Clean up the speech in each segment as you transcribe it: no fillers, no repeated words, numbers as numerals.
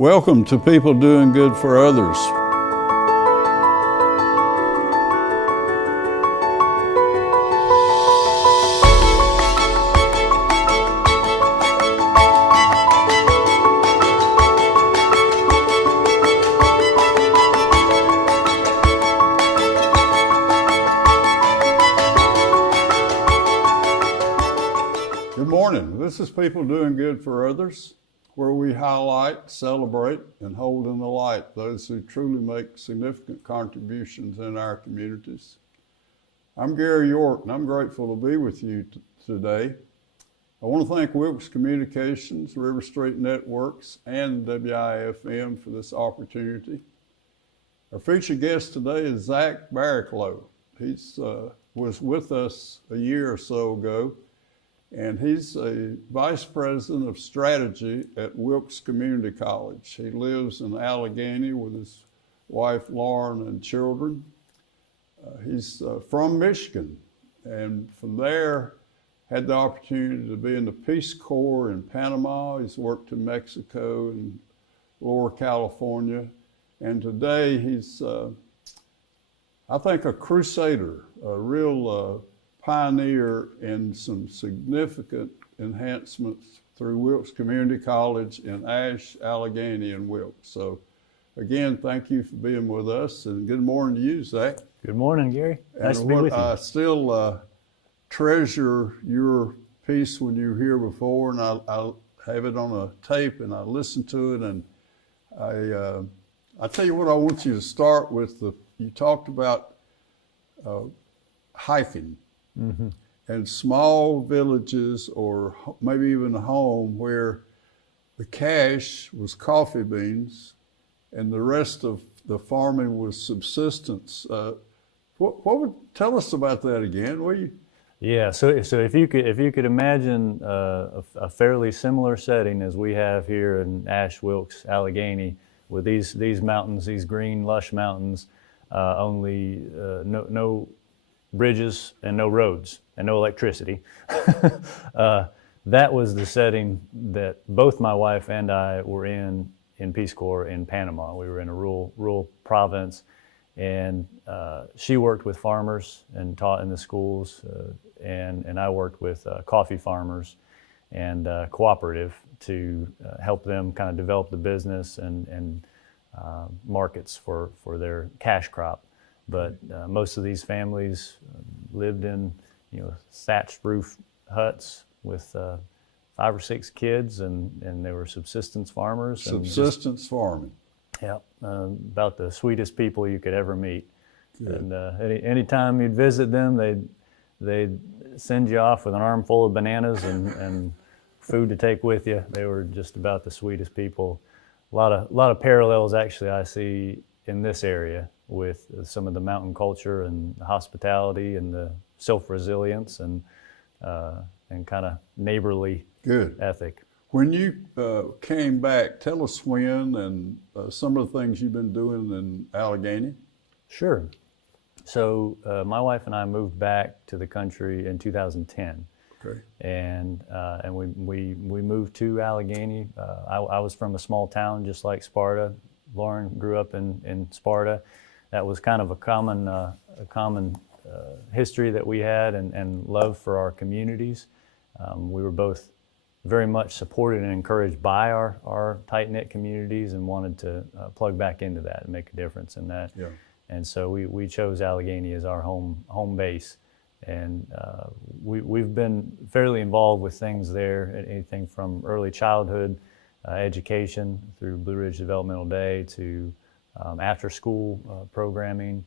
Welcome to People Doing Good for Others. Good morning. This is People Doing Good for Others, where we highlight, celebrate, and hold in the light those who truly make significant contributions in our communities. I'm Gary York, and I'm grateful to be with you today. I want to thank Wilkes Communications, River Street Networks, and WIFM for this opportunity. Our featured guest today is Zach Barricklow. He was with us a year or so ago, and he's a vice president of strategy at Wilkes Community College. He lives in Allegheny with his wife Lauren and children. He's from Michigan, and from there had the opportunity to be in the Peace Corps in Panama. He's worked in Mexico and Lower California, and today he's, I think, a crusader, a real pioneer in some significant enhancements through Wilkes Community College in Ash, Allegheny, and Wilkes. So again, thank you for being with us, and good morning to you, Zach. Good morning, Gary. Nice to be with you. I still treasure your piece when you were here before, and I have it on a tape, and I listen to it, and I tell you what, I want you to start with. You talked about hiking. Mm-hmm. And small villages, or maybe even a home, where the cash was coffee beans and the rest of the farming was subsistence. What would tell us about that again, will you? Yeah, so if you could imagine a fairly similar setting as we have here in Ash, Wilkes, Allegheny, with these mountains, these green lush mountains, only no bridges and no roads and no electricity. That was the setting that both my wife and I were in Peace Corps in Panama. We were in a rural province, and she worked with farmers and taught in the schools, and I worked with coffee farmers and cooperative to help them kind of develop the business and markets for their cash crop. But most of these families lived in, thatched roof huts with 5 or 6 kids, and they were subsistence farmers. Subsistence farming. Yeah, about the sweetest people you could ever meet. Good. And anytime you'd visit them, they'd send you off with an armful of bananas and food to take with you. They were just about the sweetest people. A lot of parallels actually I see in this area with some of the mountain culture and the hospitality and the self-resilience and kind of neighborly Good ethic. When you came back, tell us when and some of the things you've been doing in Allegheny. Sure. So my wife and I moved back to the country in 2010. Okay. And we moved to Allegheny. I was from a small town just like Sparta. Lauren grew up in Sparta. That was kind of a common history that we had and love for our communities. We were both very much supported and encouraged by our tight-knit communities and wanted to plug back into that and make a difference in that. Yeah. And so we chose Allegheny as our home base. And we've been fairly involved with things there, anything from early childhood education through Blue Ridge Developmental Day to after-school programming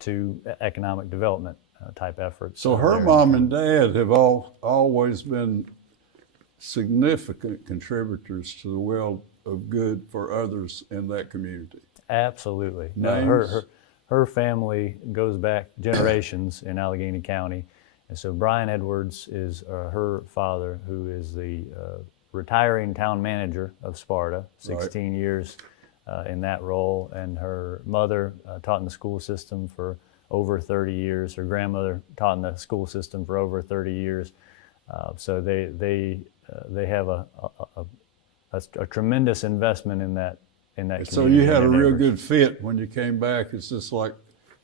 to economic development type efforts. So her mom and dad have always been significant contributors to the world of good for others in that community. Absolutely. Her family goes back generations in Allegheny County. And so Brian Edwards is her father, who is the retiring town manager of Sparta, 16 right. years in that role. And her mother taught in the school system for over 30 years. Her grandmother taught in the school system for over 30 years. So they have a a tremendous investment in that community. So you had a and real neighbors. good fit when you came back. It's just like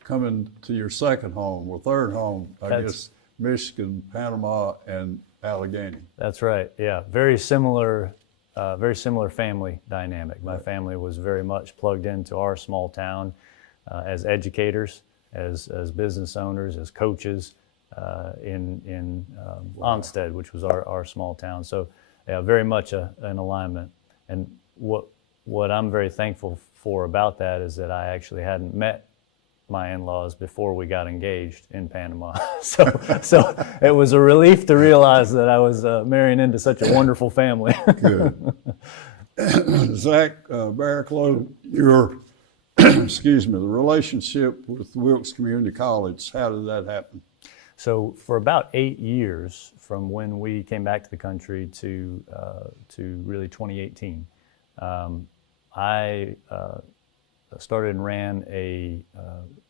coming to your second home or third home, I guess, Michigan, Panama, and Allegheny. That's right. Yeah, very similar family dynamic. My family was very much plugged into our small town as educators, as business owners, as coaches in Onstead, which was our small town. So yeah, very much an alignment. And what I'm very thankful for about that is that I actually hadn't met my in-laws before we got engaged in Panama. So it was a relief to realize that I was marrying into such a wonderful family. Good. Zach Barricklow, your excuse me, the relationship with Wilkes Community College, how did that happen? So for about 8 years, from when we came back to the country to really 2018, I started and ran a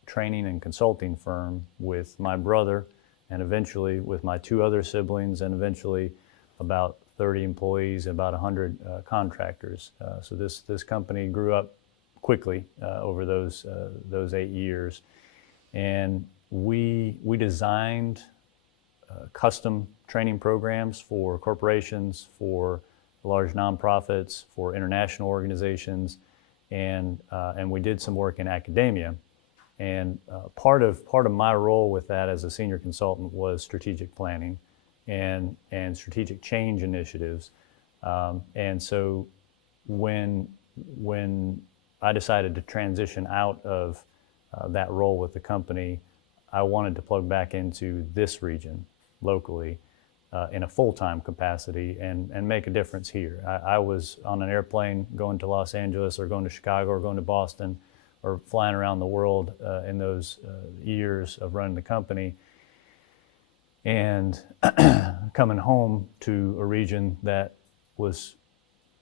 training and consulting firm with my brother, and eventually with my 2 other siblings, and eventually about 30 employees and about 100 contractors. So this company grew up quickly over those 8 years, and we designed custom training programs for corporations, for large nonprofits, for international organizations, and we did some work in academia. And part of my role with that as a senior consultant was strategic planning and strategic change initiatives. And so when I decided to transition out of that role with the company, I wanted to plug back into this region locally in a full-time capacity and make a difference here. I was on an airplane going to Los Angeles or going to Chicago or going to Boston or flying around the world in those years of running the company, and coming home to a region that was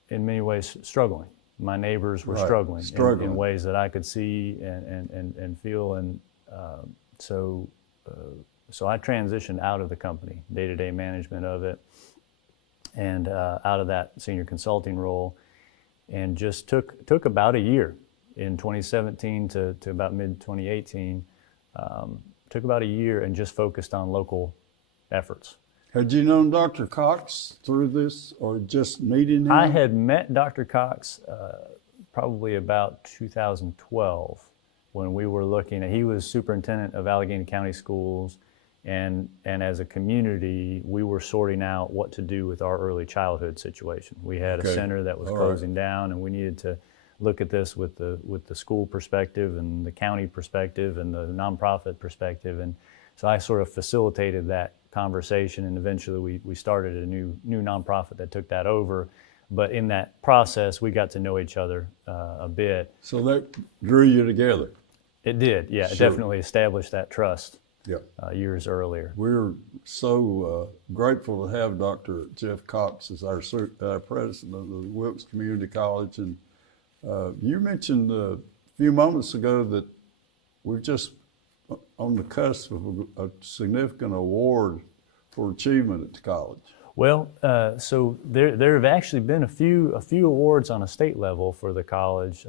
in many ways struggling. My neighbors were struggling in ways that I could see and feel, and so I transitioned out of the company, day-to-day management of it, and out of that senior consulting role, and just took about a year in 2017 to about mid-2018, took about a year and just focused on local efforts. Had you known Dr. Cox through this, or just meeting him? I had met Dr. Cox probably about 2012 when we were looking at, he was superintendent of Allegheny County Schools, and as a community, we were sorting out what to do with our early childhood situation. We had a center that was closing down, and we needed to look at this with the school perspective and the county perspective and the nonprofit perspective. And so I sort of facilitated that conversation, and eventually we started a new nonprofit that took that over. But in that process, we got to know each other a bit. So that drew you together. It did, yeah. Sure. It definitely established that trust years earlier. We're so grateful to have Dr. Jeff Cox as our president of the Wilkes Community College. And you mentioned a few moments ago that we're just on the cusp of a significant award for achievement at the college. Well, so there have actually been a few awards on a state level for the college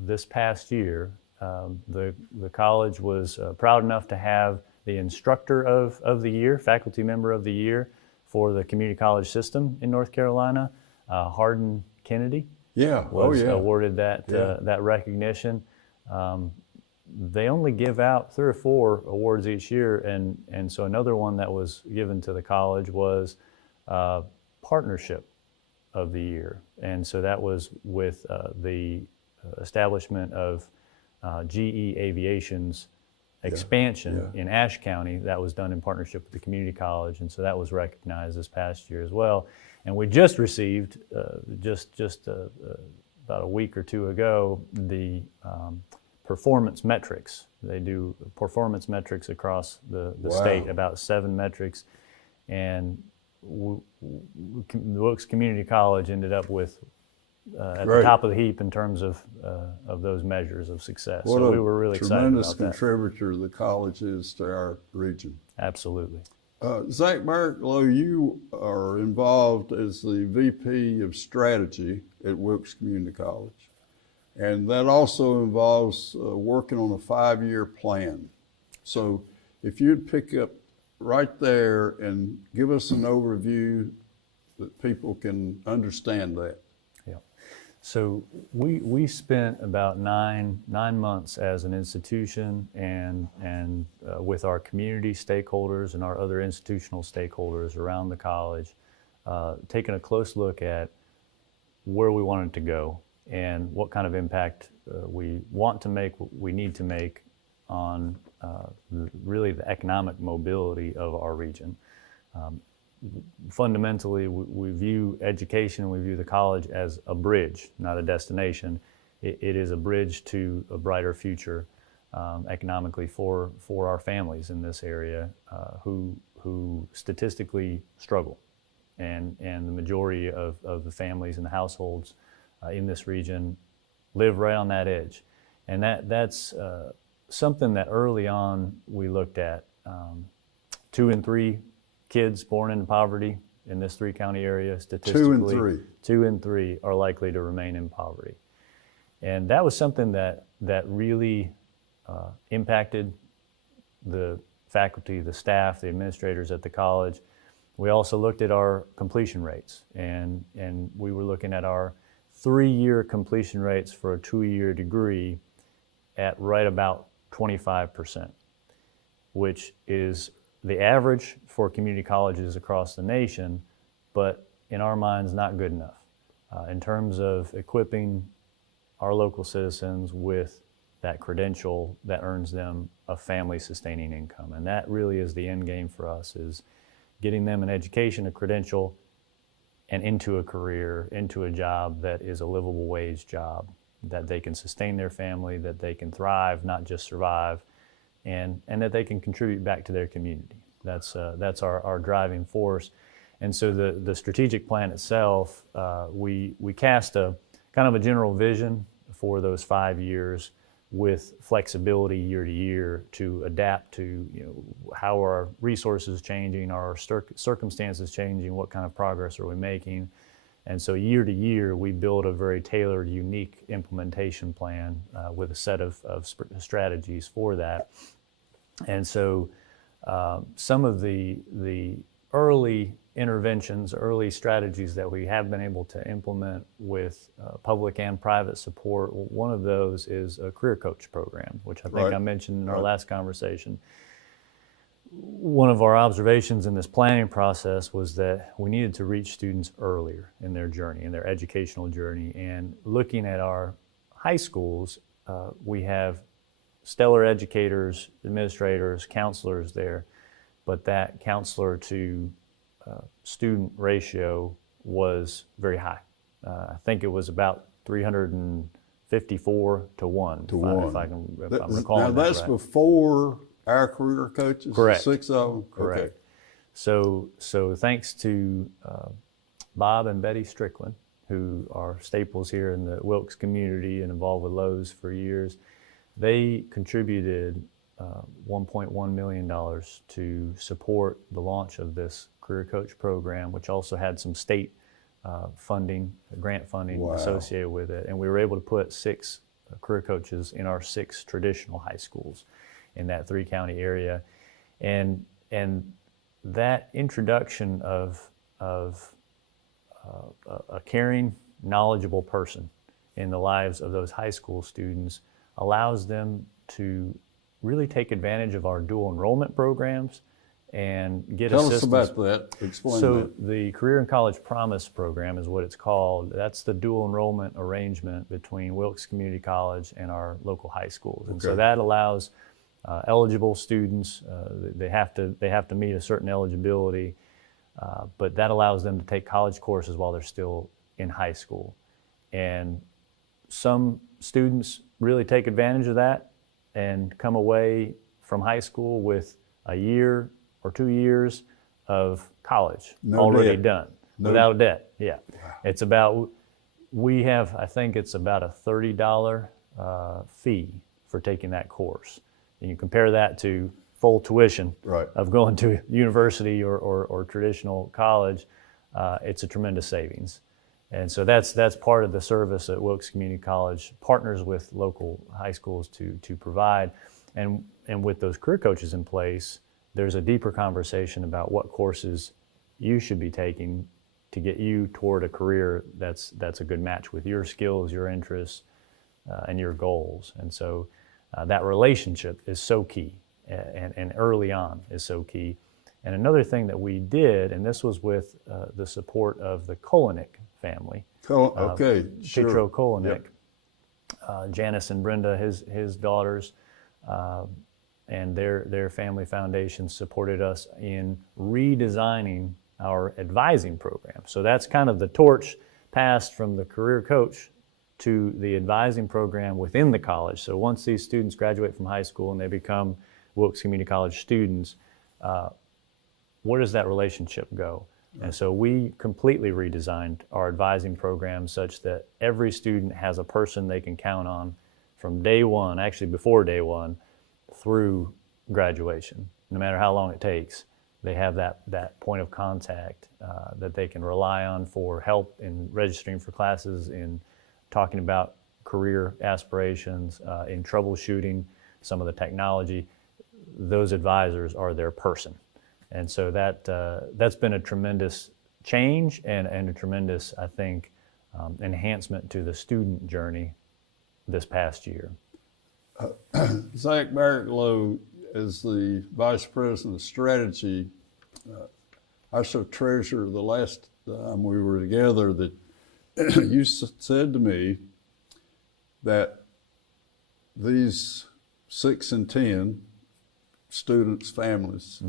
this past year. The college was proud enough to have the instructor of the year, faculty member of the year for the community college system in North Carolina. Hardin Kennedy was awarded that recognition. They only give out 3 or 4 awards each year, and so another one that was given to the college was Partnership of the Year. And so that was with the establishment of GE Aviation's expansion in Ashe County. That was done in partnership with the community college, and so that was recognized this past year as well. And we just received, about a week or 2 ago, the performance metrics. They do performance metrics across the state, about 7 metrics, and the Wilkes Community College ended up with at the top of the heap in terms of those measures of success. So we were really excited about that. Tremendous contributor the college is to our region. Absolutely. Zach Barricklow, you are involved as the VP of Strategy at Wilkes Community College, and that also involves working on a 5-year plan. So if you'd pick up right there and give us an overview that people can understand that. Yeah. So we spent about nine months as an institution and with our community stakeholders and our other institutional stakeholders around the college, taking a close look at where we wanted to go and what kind of impact we want to make, what we need to make on really the economic mobility of our region. Fundamentally, we view education, we view the college as a bridge, not a destination. It is a bridge to a brighter future economically for our families in this area who statistically struggle. And the majority of the families and the households in this region live right on that edge. And that's something that early on we looked at. 2 in 3 kids born into poverty in this 3-county area, statistically, 2 in 3 are likely to remain in poverty. And that was something that really impacted the faculty, the staff, the administrators at the college. We also looked at our completion rates, and we were looking at our 3-year completion rates for a 2-year degree at right about 25%, which is the average for community colleges across the nation, but in our minds, not good enough in terms of equipping our local citizens with that credential that earns them a family-sustaining income. And that really is the end game for us, is getting them an education, a credential, and into a career, into a job that is a livable wage job, that they can sustain their family, that they can thrive, not just survive, and that they can contribute back to their community. That's our driving force. And so the strategic plan itself, we cast a kind of a general vision for those 5 years with flexibility year to year to adapt to how our resources changing, our circumstances changing, what kind of progress are we making. And so year to year, we build a very tailored, unique implementation plan with a set of strategies for that. And so some of the early interventions, early strategies that we have been able to implement with public and private support, one of those is a career coach program, which I think I mentioned in our last conversation. One of our observations in this planning process was that we needed to reach students earlier in their journey, in their educational journey. And looking at our high schools, we have stellar educators, administrators, counselors there, but that counselor to student ratio was very high. I think it was about 354 to 1. If I'm recalling now that's right. Before our career coaches? Correct. 6 of them? Correct. Okay. So thanks to Bob and Betty Strickland, who are staples here in the Wilkes community and involved with Lowe's for years, they contributed $1.1 million to support the launch of this career coach program, which also had some state funding, grant funding associated with it. And we were able to put 6 career coaches in our 6 traditional high schools in that 3-county area. And that introduction of a caring, knowledgeable person in the lives of those high school students allows them to really take advantage of our dual enrollment programs and get assistance. Tell us about that. Explain that. So the Career and College Promise program is what it's called. That's the dual enrollment arrangement between Wilkes Community College and our local high schools. And so that allows eligible students, they have to meet a certain eligibility, but that allows them to take college courses while they're still in high school. And some students really take advantage of that and come away from high school with a year or 2 years of college already done without debt. Yeah. Wow. It's about, I think it's about a $30 fee for taking that course. And you compare that to full tuition Right. of going to university or traditional college, it's a tremendous savings. And so that's part of the service that Wilkes Community College partners with local high schools to provide. And with those career coaches in place, there's a deeper conversation about what courses you should be taking to get you toward a career that's a good match with your skills, your interests, and your goals. And so that relationship is so key, and early on is so key. And another thing that we did, and this was with the support of the Kolinek family. Okay, sure. Petro Kolinek, Yep. Janice and Brenda, his daughters, and their family foundation supported us in redesigning our advising program. So that's kind of the torch passed from the career coach to the advising program within the college. So once these students graduate from high school and they become Wilkes Community College students, where does that relationship go? And so we completely redesigned our advising program such that every student has a person they can count on from day one, actually before day one, through graduation. No matter how long it takes, they have that point of contact that they can rely on for help in registering for classes, in talking about career aspirations, in troubleshooting some of the technology. Those advisors are their person. And so that's been a tremendous change and a tremendous, I think, enhancement to the student journey this past year. Zach Barricklow is the Vice President of Strategy. I so treasure the last time we were together that you said to me that these 6 and 10 students' families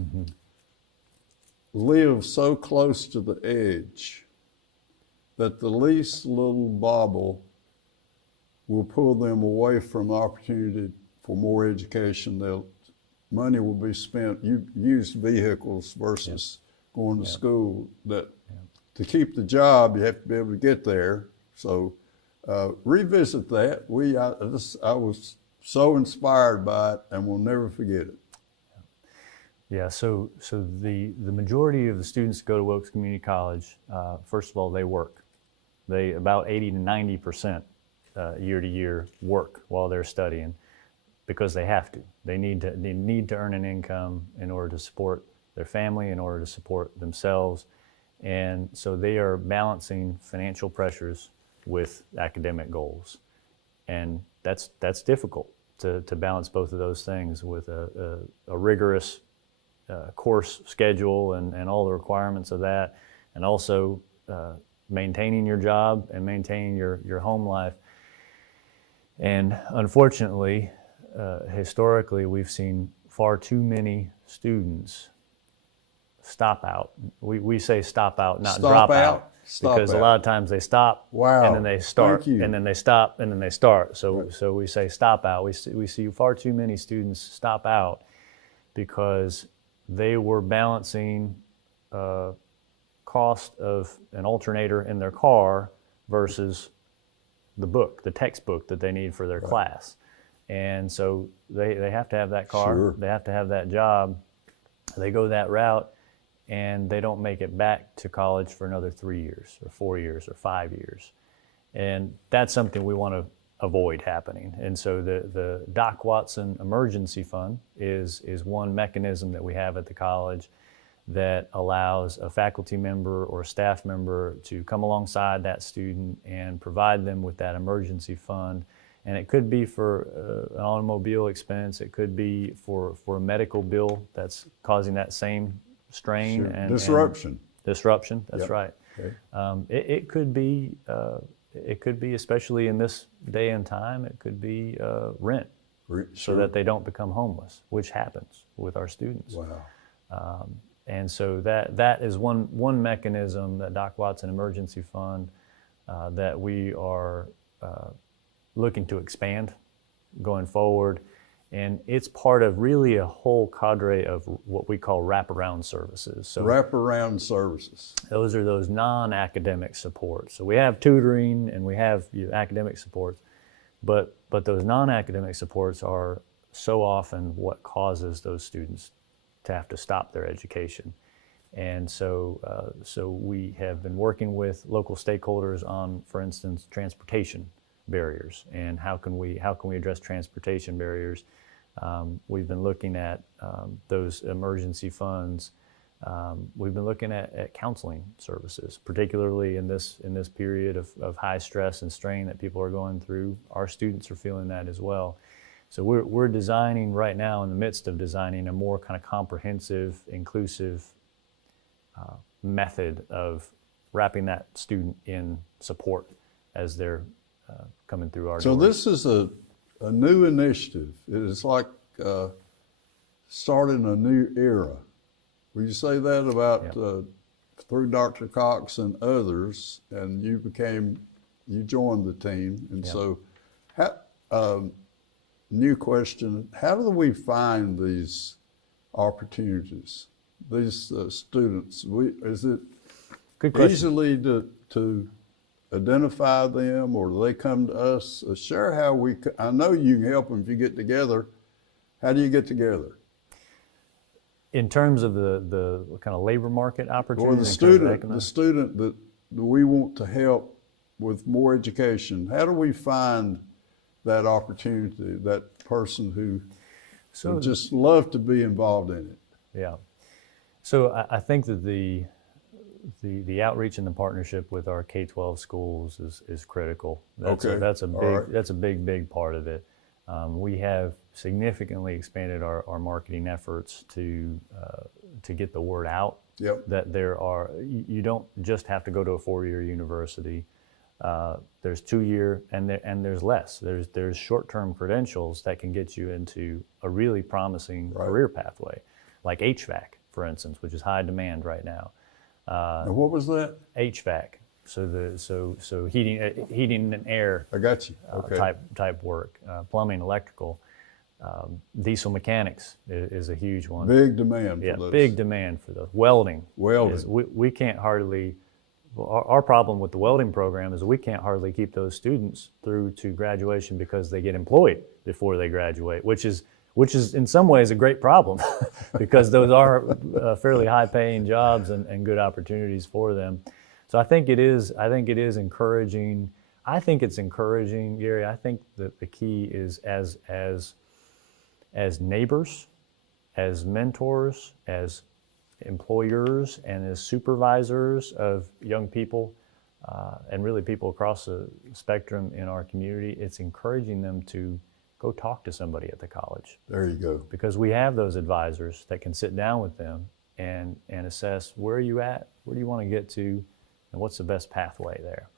live so close to the edge that the least little bobble will pull them away from the opportunity for more education. Money will be spent, used vehicles versus going to school. That to keep the job, you have to be able to get there. So revisit that. I was so inspired by it and will never forget it. Yeah, so the majority of the students who go to Wilkes Community College, first of all, they work. They about 80 to 90% year to year work while they're studying because they have to. They need to earn an income in order to support their family, in order to support themselves. And so they are balancing financial pressures with academic goals. And that's difficult to balance both of those things with a rigorous course schedule and all the requirements of that, and also maintaining your job and maintaining your home life. And unfortunately, historically, we've seen far too many students stop out. We say stop out, not drop out. Because a lot of times they stop, and then they start, and then they stop, and then they start. So we say stop out. We see far too many students stop out because they were balancing cost of an alternator in their car versus the textbook that they need for their class. And so they have to have that car, they have to have that job, they go that route, and they don't make it back to college for another 3 years or 4 years or 5 years. And that's something we want to avoid happening. And so the Doc Watson Emergency Fund is one mechanism that we have at the college that allows a faculty member or staff member to come alongside that student and provide them with that emergency fund. And it could be for an automobile expense, it could be for a medical bill that's causing that same strain and disruption, that's right. Okay. It could be, especially in this day and time, it could be rent, so that they don't become homeless, which happens with our students. Wow. And so that is one mechanism, that Doc Watson Emergency Fund, that we are looking to expand going forward. And it's part of really a whole cadre of what we call wraparound services. So wraparound services. Those are those non-academic supports. So we have tutoring and we have academic supports, but those non-academic supports are so often what causes those students to have to stop their education. And so we have been working with local stakeholders on, for instance, transportation barriers and how can we address transportation barriers. We've been looking at those emergency funds. We've been looking at counseling services, particularly in this period of high stress and strain that people are going through. Our students are feeling that as well. So we're designing right now, in the midst of designing a more kind of comprehensive, inclusive method of wrapping that student in support as they're coming through our So doors. this is a new initiative. It is like starting a new era. Will you say that about through Dr. Cox and others, and you joined the team, and so new question, how do we find these opportunities, these students? Is it Good question. easily to identify them, or do they come to us? Share how I know you can help them if you get together. How do you get together? In terms of the kind of labor market opportunity, Or the student that we want to help with more education, how do we find that opportunity, that person who would just love to be involved in it? Yeah. So I think that the outreach and the partnership with our K-12 schools is critical. That's a big part of it. We have significantly expanded our marketing efforts to get the word out. Yep. That you don't just have to go to a 4-year university. There's 2-year and there's less. There's short-term credentials that can get you into a really promising career pathway, like HVAC, for instance, which is high demand right now. And what was that? HVAC. So heating and air. I got you. Okay. Type work. Plumbing, electrical, diesel mechanics is a huge one. Big demand for those. Big demand for those. Welding. We can't hardly. Our problem with the welding program is we can't hardly keep those students through to graduation because they get employed before they graduate, which is in some ways a great problem because those are fairly high-paying jobs and good opportunities for them. So I think it is encouraging. I think it's encouraging, Gary. I think that the key is as neighbors, as mentors, as employers, and as supervisors of young people, and really people across the spectrum in our community, it's encouraging them to go talk to somebody at the college. There you go. Because we have those advisors that can sit down with them and assess where are you at, where do you want to get to, and what's the best pathway there.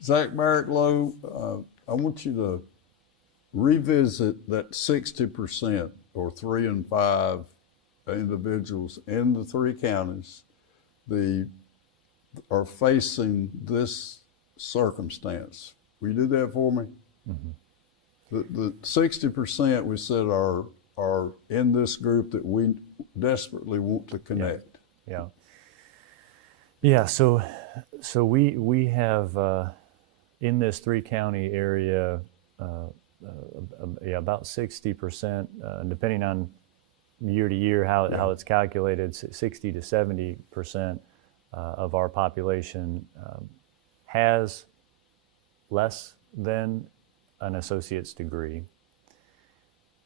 Zach Barricklow, I want you to revisit that 60% or 3 in 5 individuals in the 3 counties are facing this circumstance. Will you do that for me? Mm-hmm. The 60% we said are in this group that we desperately want to connect. Yeah. So we have in this 3-county area about 60%, depending on year to year how it's calculated, 60 to 70% of our population has less than an associate's degree.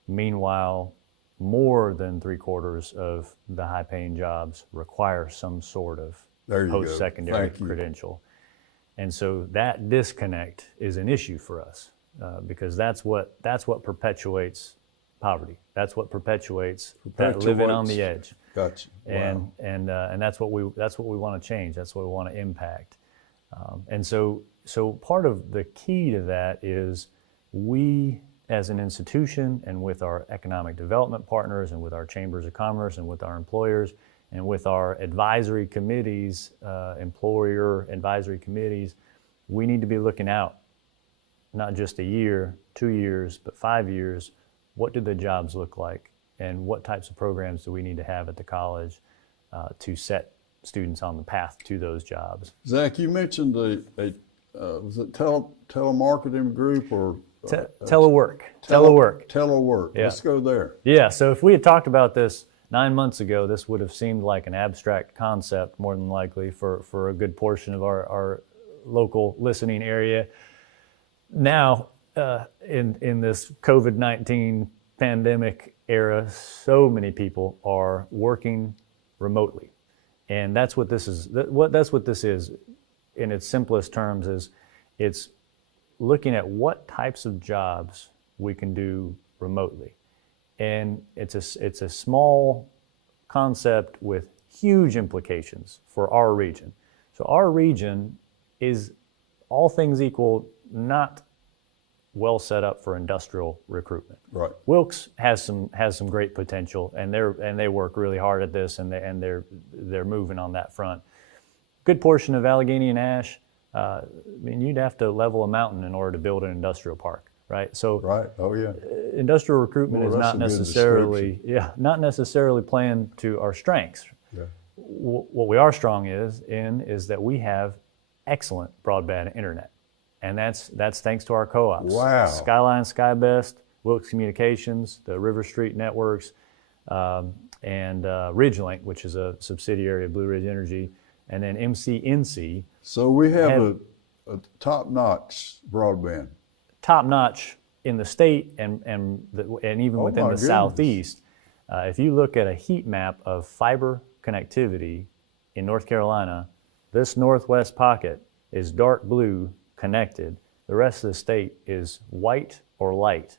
Meanwhile, more than 3/4 of the high-paying jobs require some sort of post-secondary credential. And so that disconnect is an issue for us because that's what perpetuates poverty. That's what perpetuates that living on the edge. Gotcha. Wow. And that's what we want to change. That's what we want to impact. And so part of the key to that is we, as an institution, and with our economic development partners, and with our chambers of commerce, and with our employers, and with our advisory committees, employer advisory committees, we need to be looking out, not just a year, 2 years, but 5 years. What do the jobs look like, and what types of programs do we need to have at the college to set students on the path to those jobs? Zach, you mentioned was it telemarketing group or Telework. Telework. Telework. Yeah. Let's go there. Yeah, so if we had talked about this 9 months ago, this would have seemed like an abstract concept, more than likely, for a good portion of our local listening area. Now, in this COVID-19 pandemic era, so many people are working remotely. And that's what this is. That's what this is in its simplest terms, is it's looking at what types of jobs we can do remotely. And it's a small concept with huge implications for our region. So our region is, all things equal, not well set up for industrial recruitment. Right. Wilkes has some great potential, and they work really hard at this, and they're moving on that front. Good portion of Allegheny and Ash, I mean, you'd have to level a mountain in order to build an industrial park, right? So Right. Oh yeah. Industrial recruitment is that's not a good necessarily playing to our strengths. Yeah. What we are strong is that we have excellent broadband internet. And that's thanks to our co-ops. Wow. Skyline, SkyBest, Wilkes Communications, the River Street Networks, and RidgeLink, which is a subsidiary of Blue Ridge Energy, and then MCNC. So we have a top-notch broadband. Top-notch in the state and even within the goodness. Southeast. If you look at a heat map of fiber connectivity in North Carolina, this northwest pocket is dark blue connected. The rest of the state is white or light.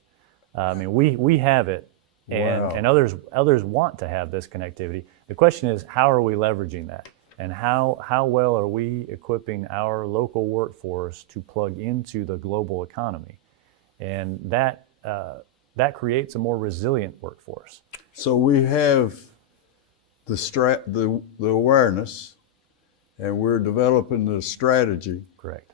I mean, we have it, Wow. and others want to have this connectivity. The question is, how are we leveraging that? And how well are we equipping our local workforce to plug into the global economy? And that creates a more resilient workforce. So we have the awareness, and we're developing the strategy, Correct.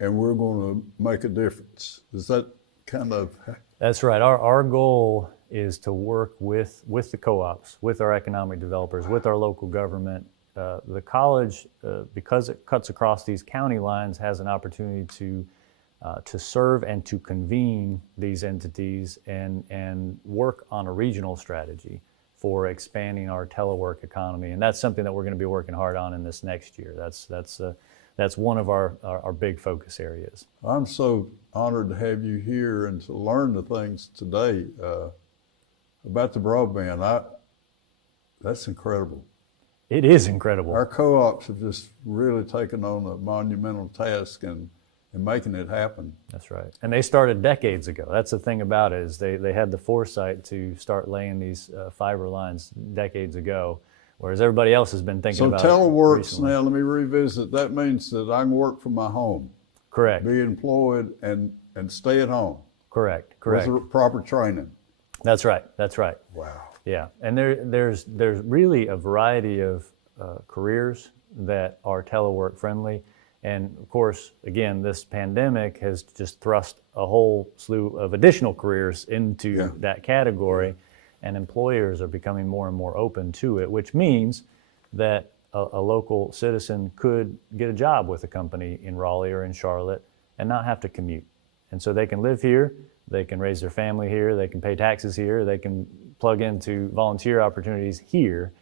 and we're going to make a difference. Is that kind of? That's right. Our goal is to work with the co-ops, with our economic developers, with our local government. The college, because it cuts across these county lines, has an opportunity to serve and to convene these entities and work on a regional strategy for expanding our telework economy. And that's something that we're going to be working hard on in this next year. That's one of our big focus areas. I'm so honored to have you here and to learn the things today about the broadband. That's incredible. It is incredible. Our co-ops have just really taken on a monumental task and making it happen. That's right. And they started decades ago. That's the thing about it, is they had the foresight to start laying these fiber lines decades ago, whereas everybody else has been thinking about it teleworks recently. now, let me revisit. That means that I can work from my home, Correct. be employed, and stay at home. Correct. With the proper training. That's right. That's right. Wow. Yeah, and there's really a variety of careers that are telework friendly, and of course, again, this pandemic has just thrust a whole slew of additional careers into that category, and employers are becoming more and more open to it, which means that a local citizen could get a job with a company in Raleigh or in Charlotte and not have to commute, and so they can live here, they can raise their family here, they can pay taxes here, they can plug into volunteer opportunities here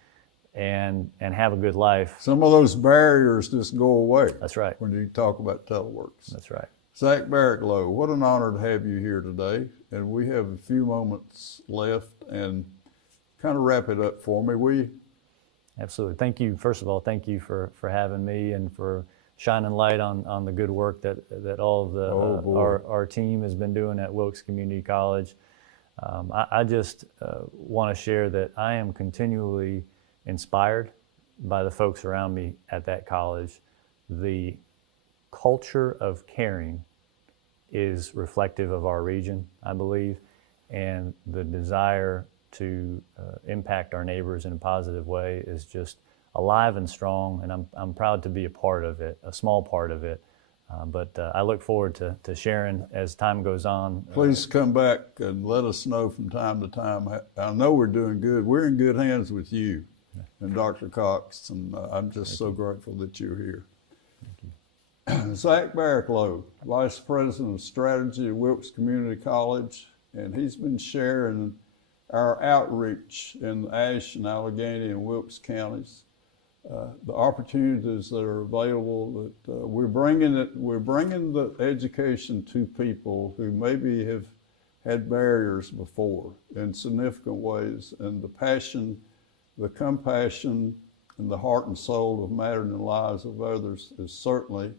and have a good life. Some of those barriers just go away. That's right. When you talk about teleworks. That's right. Zach Barricklow, what an honor to have you here today. And we have a few moments left, and kind of wrap it up for me. Absolutely. Thank you. First of all, thank you for having me and for shining light on the good work that all of our team has been doing at Wilkes Community College. I just want to share that I am continually inspired by the folks around me at that college. The culture of caring is reflective of our region, I believe, and the desire to impact our neighbors in a positive way is just alive and strong, and I'm proud to be a part of it, a small part of it. But I look forward to sharing as time goes on. Please come back and let us know from time to time. I know we're doing good. We're in good hands with you and Dr. Cox, and I'm just so grateful that you're here. Thank you. Zach Barricklow, Vice President of Strategy at Wilkes Community College, and he's been sharing our outreach in Ashe and Allegheny and Wilkes counties, the opportunities that are available. That we're bringing the education to people who maybe have had barriers before in significant ways, and the passion, the compassion, and the heart and soul of mattering the lives of others is certainly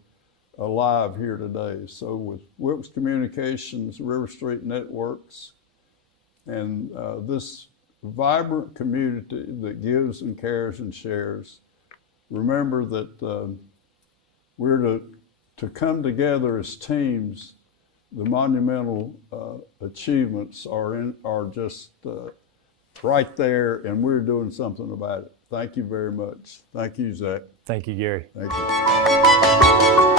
alive here today. So with Wilkes Communications, River Street Networks, and this vibrant community that gives and cares and shares, remember that we're to come together as teams. The monumental achievements are just right there, and we're doing something about it. Thank you very much. Thank you, Zach. Thank you, Gary. Thank you.